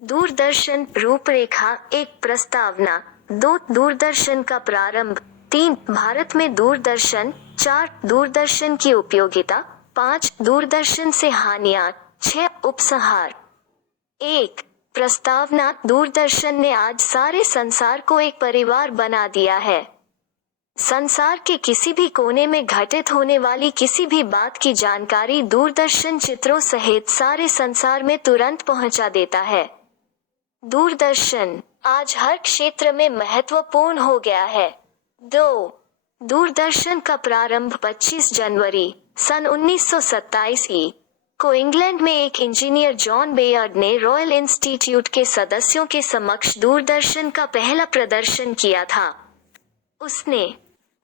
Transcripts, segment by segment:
दूरदर्शन रूपरेखा। एक प्रस्तावना। 2 दूरदर्शन का प्रारंभ। 3 भारत में दूरदर्शन। 4 दूरदर्शन की उपयोगिता। 5 दूरदर्शन से हानियां। 6 उपसंहार। 1 प्रस्तावना। दूरदर्शन ने आज सारे संसार को एक परिवार बना दिया है। संसार के किसी भी कोने में घटित होने वाली किसी भी बात की जानकारी दूरदर्शन चित्रों सहित सारे संसार में तुरंत पहुंचा देता है। दूरदर्शन आज हर क्षेत्र में महत्वपूर्ण हो गया है। 2 दूरदर्शन का प्रारंभ 25 जनवरी सन 1927 को इंग्लैंड में एक इंजीनियर जॉन बेयर्ड ने रॉयल इंस्टीट्यूट के सदस्यों के समक्ष दूरदर्शन का पहला प्रदर्शन किया था। उसने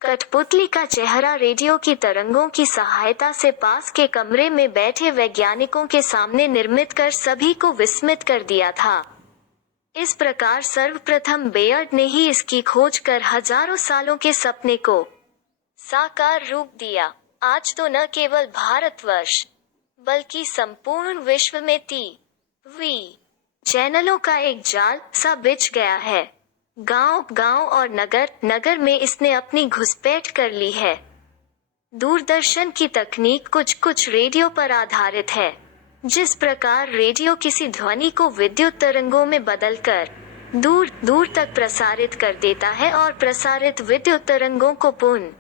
कठपुतली का चेहरा रेडियो की तरंगों की सहायता से पास के कमरे में बैठे वैज्ञानिकों के सामने निर्मित कर सभी को विस्मित कर दिया था। इस प्रकार सर्वप्रथम बेयर्ड ने ही इसकी खोज कर हजारों सालों के सपने को साकार रूप दिया। आज तो न केवल भारतवर्ष बल्कि संपूर्ण विश्व में टीवी चैनलों का एक जाल सा बिछ गया है। गांव-गांव और नगर-नगर में इसने अपनी घुसपैठ कर ली है। दूरदर्शन की तकनीक कुछ रेडियो पर आधारित है। जिस प्रकार रेडियो किसी ध्वनि को विद्युत तरंगों में बदलकर दूर दूर तक प्रसारित कर देता है और प्रसारित विद्युत तरंगों को पुनः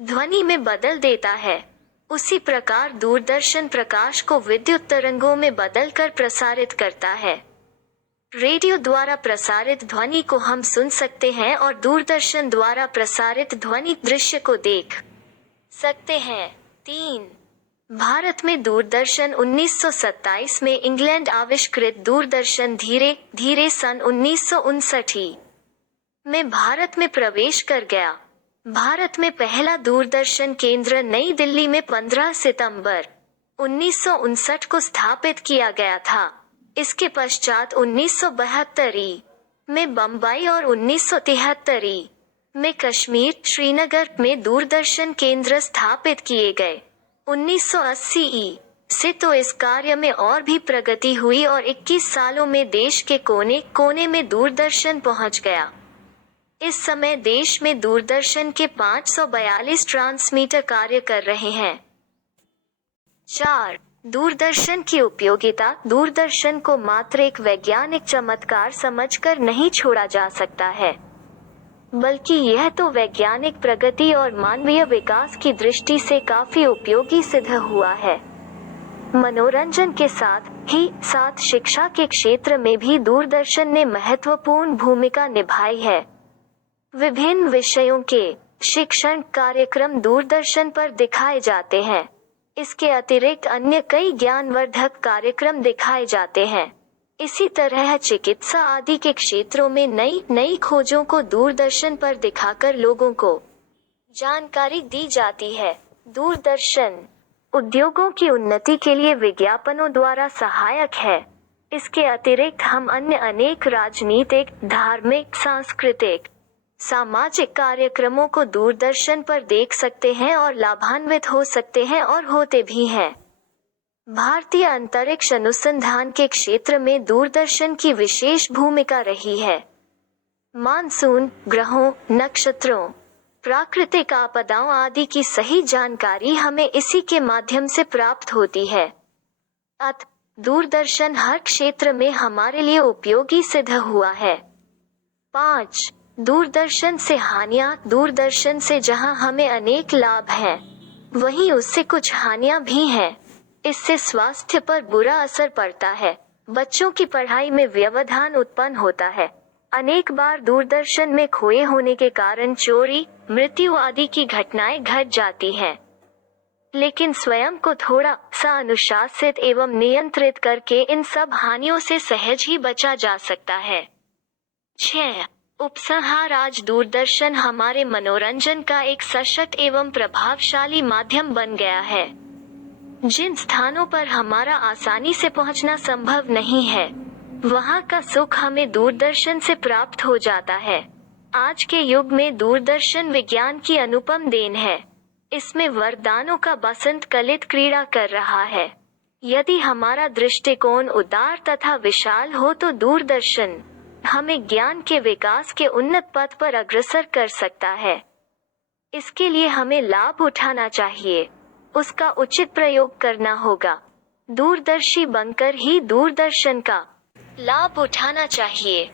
ध्वनि में बदल देता है, उसी प्रकार दूरदर्शन प्रकाश को विद्युत तरंगों में बदलकर प्रसारित करता है। रेडियो द्वारा प्रसारित ध्वनि को हम सुन सकते हैं और दूरदर्शन द्वारा प्रसारित ध्वनि दृश्य को देख सकते हैं। 3 भारत में दूरदर्शन 1927 में इंग्लैंड आविष्कृत दूरदर्शन धीरे धीरे सन 1959 में भारत में प्रवेश कर गया। भारत में पहला दूरदर्शन केंद्र नई दिल्ली में 15 सितंबर 1959 को स्थापित किया गया था। इसके पश्चात 1972 में बम्बई और 1973 में कश्मीर श्रीनगर में दूरदर्शन केंद्र स्थापित किए गए। 1980 से तो इस कार्य में और भी प्रगति हुई और 21 सालों में देश के कोने कोने में दूरदर्शन पहुंच गया। इस समय देश में दूरदर्शन के 542 ट्रांसमीटर कार्य कर रहे हैं। 4 दूरदर्शन की उपयोगिता। दूरदर्शन को मात्र एक वैज्ञानिक चमत्कार समझकर नहीं छोड़ा जा सकता है, बल्कि यह तो वैज्ञानिक प्रगति और मानवीय विकास की दृष्टि से काफी उपयोगी सिद्ध हुआ है। मनोरंजन के साथ शिक्षा के क्षेत्र में भी दूरदर्शन ने महत्वपूर्ण भूमिका निभाई है। विभिन्न विषयों के शिक्षण कार्यक्रम दूरदर्शन पर दिखाए जाते हैं। इसके अतिरिक्त अन्य कई ज्ञानवर्धक कार्यक्रम दिखाए जाते हैं। इसी तरह चिकित्सा आदि के क्षेत्रों में नई खोजों को दूरदर्शन पर दिखाकर लोगों को जानकारी दी जाती है। दूरदर्शन उद्योगों की उन्नति के लिए विज्ञापनों द्वारा सहायक है। इसके अतिरिक्त हम अन्य अनेक राजनीतिक, धार्मिक, सांस्कृतिक, सामाजिक कार्यक्रमों को दूरदर्शन पर देख सकते हैं और लाभान्वित हो सकते हैं और होते भी हैं। भारतीय अंतरिक्ष अनुसंधान के क्षेत्र में दूरदर्शन की विशेष भूमिका रही है। मानसून, ग्रहों, नक्षत्रों, प्राकृतिक आपदाओं आदि की सही जानकारी हमें इसी के माध्यम से प्राप्त होती है। अतः दूरदर्शन हर क्षेत्र में हमारे लिए उपयोगी सिद्ध हुआ है। 5 दूरदर्शन से हानियां। दूरदर्शन से जहां हमें अनेक लाभ हैं, वहीं उससे कुछ हानियां भी हैं। इससे स्वास्थ्य पर बुरा असर पड़ता है। बच्चों की पढ़ाई में व्यवधान उत्पन्न होता है। अनेक बार दूरदर्शन में खोए होने के कारण चोरी, मृत्यु आदि की घटनाएं घट जाती हैं। लेकिन स्वयं को थोड़ा सा अनुशासित एवं नियंत्रित करके इन सब हानियों से सहज ही बचा जा सकता है। 6 उपसंहार। आज दूरदर्शन हमारे मनोरंजन का एक सशक्त एवं प्रभावशाली माध्यम बन गया है। जिन स्थानों पर हमारा आसानी से पहुंचना संभव नहीं है, वहां का सुख हमें दूरदर्शन से प्राप्त हो जाता है। आज के युग में दूरदर्शन विज्ञान की अनुपम देन है। इसमें वरदानों का बसंत कलित क्रीड़ा कर रहा है। यदि हमारा दृष्टिकोण उदार तथा विशाल हो तो दूरदर्शन हमें ज्ञान के विकास के उन्नत पथ पर अग्रसर कर सकता है। इसके लिए हमें लाभ उठाना चाहिए, उसका उचित प्रयोग करना होगा। दूरदर्शी बनकर ही दूरदर्शन का लाभ उठाना चाहिए।